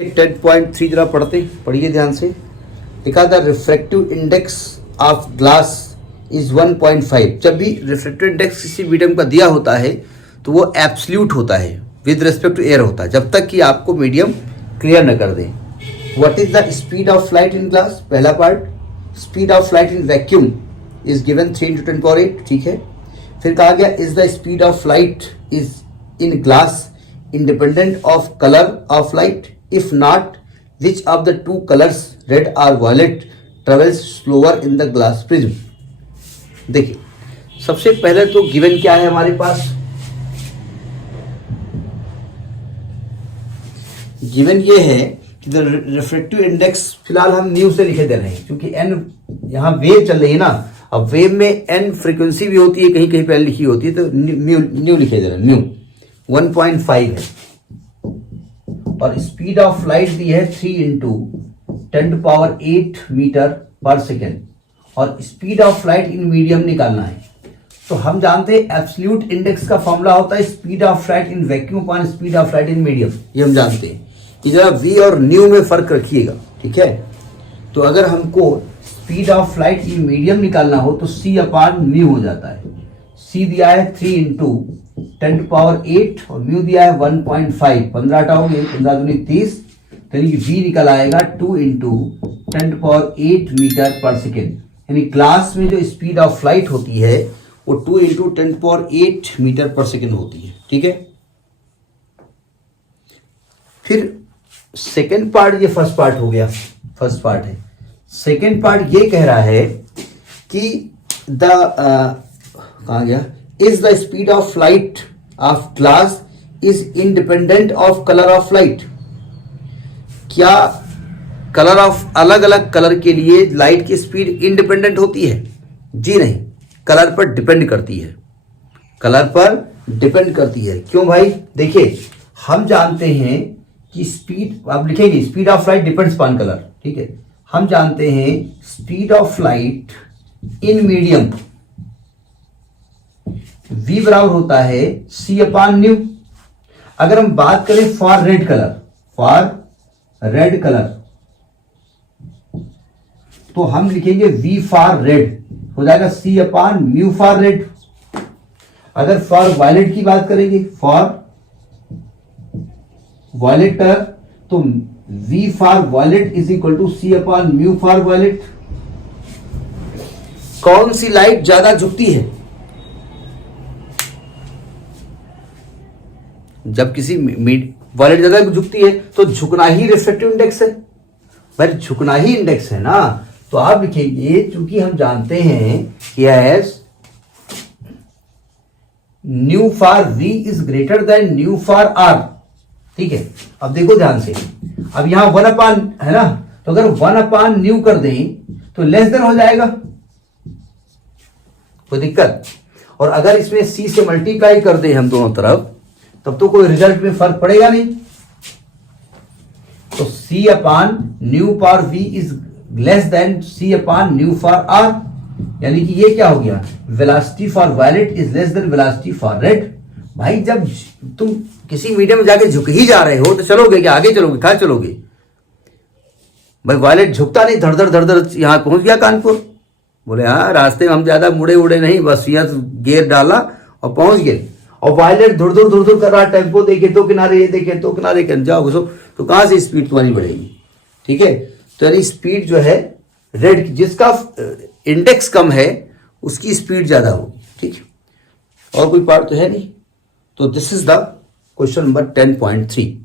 10.3 जरा पढ़िए ध्यान से। लिखा था refractive index of glass is 1.5। जब भी रिफ्रैक्टिव इंडेक्स किसी मीडियम का दिया होता है तो वो एब्सल्यूट होता है, विद रिस्पेक्ट टू एयर होता है, जब तक कि आपको मीडियम क्लियर न कर दे। What is the speed of light in glass? पहला part, speed of light in vacuum is given 3 × 10⁸, ठीक है। फिर कहा गया is the speed of light is in glass independent of colour of light? If not, which of the two colors, red or violet, travels slower in the glass prism? देखिए, सबसे पहले तो given क्या है हमारे पास? गिवन ये है कि द रिफ्रैक्टिव इंडेक्स, फिलहाल हम न्यू से लिखे दे रहे हैं क्योंकि एन यहाँ वेव चल रही है ना। अब वेव में एन फ्रीक्वेंसी भी होती है, कहीं कहीं पहले लिखी होती है, तो न्यू लिखे दे रहे हैं। न्यू 1.5 है और स्पीड ऑफ लाइट दी है 3 × 10⁸ मीटर पर सेकेंड, और speed of light in medium निकालना है। तो हम जानते हैं एब्सोल्यूट इंडेक्स का फॉर्मूला होता है speed of light in vacuum upon speed of light in medium, ये हम जानते हैं। कि जरा वी और न्यू में फर्क रखिएगा, ठीक है। तो अगर हमको speed of light in medium निकालना हो तो C/μ हो जाता है। C दिया है 3 × 10⁸ और म्यू दिया है 1.5। 15 हटाओगे, 15 दूनी 30, यानी कि V निकल आएगा 2 × 10⁸ मीटर पर सेकेंड। यानी ग्लास में जो स्पीड ऑफ लाइट होती है वो 2 × 10⁸ मीटर पर सेकेंड होती है, ठीक है। फिर सेकेंड पार्ट, ये फर्स्ट पार्ट हो गया, फर्स्ट पार्ट है। सेकेंड पार्ट ये कह रहा है कि द कहाँ गया, is the speed of light of glass is independent of colour of light? क्या कलर ऑफ, अलग अलग कलर के लिए लाइट की स्पीड इंडिपेंडेंट होती है? जी नहीं, कलर पर डिपेंड करती है, कलर पर डिपेंड करती है। क्यों भाई? देखिए, हम जानते हैं कि स्पीड, आप लिखेंगे speed of light depends on colour, ठीक है। हम जानते हैं speed of light in medium V बराबर होता है C/μ। अगर हम बात करें for red colour, for red colour, तो हम लिखेंगे V फॉर रेड, हो जाएगा C/μ फॉर रेड। अगर फॉर वायलेट की बात करेंगे, फॉर वायलेट कलर, तो V for violet is equal to C/μ for violet. कौन सी लाइट ज्यादा झुकती है? जब किसी वायलेट ज्यादा झुकती है तो झुकना ही रिफ्रैक्टिव इंडेक्स है भाई, झुकना ही इंडेक्स है ना। तो आप लिखेंगे, चूंकि हम जानते हैं कि S new for V is greater than new for R, ठीक है। अब देखो ध्यान से, अब यहां 1/, है ना, तो अगर 1/ν कर दें तो लेस देन हो जाएगा, कोई दिक्कत? और अगर इसमें C से मल्टीप्लाई कर दें हम दोनों तरफ, तब तो कोई रिजल्ट में फर्क पड़ेगा नहीं। तो C/μ for V is less than C/μ for R, यानी कि ये क्या हो गया, velocity for violet is less than velocity for red. भाई जब तुम किसी मीडियम में जाके झुक ही जा रहे हो तो चलोगे क्या? आगे चलोगे, कहां चलोगे भाई? वायलेट झुकता नहीं, धड़ धड़ यहां पहुंच गया कानपुर। बोले हाँ, रास्ते में हम ज्यादा मुड़े उड़े नहीं, बस यहाँ गियर डाला और पहुंच गए। और वायलेट धुर धुर कर रहा, टेम्पो देखे तो किनारे, ये देखे तो किनारे, कर जाओ घुसो, तो कहां से स्पीड तुम्हारी बढ़ेगी, ठीक है। तो यानी स्पीड जो है रेड, जिसका इंडेक्स कम है उसकी स्पीड ज्यादा होगी, ठीक है। और कोई पार्ट तो है नहीं। तो this is the question number 10.3।